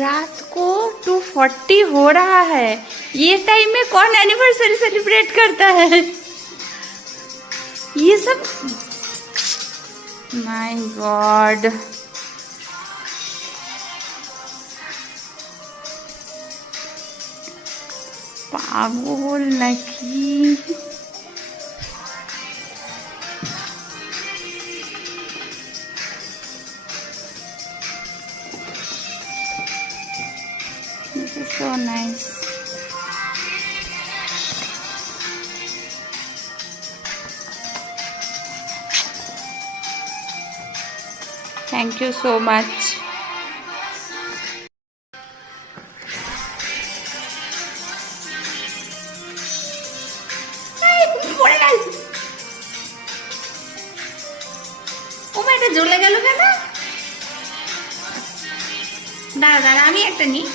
रात को 2:40 हो रहा है। ये टाइम में कौन एनिवर्सरी सेलिब्रेट करता है? ये सब माय गॉड। पागल नाকি? This is so nice. Thank you so much. ও মা, এটা জ্বলে গেল কেন? দাঁড়া দাঁড়া, আমি একটা নিই।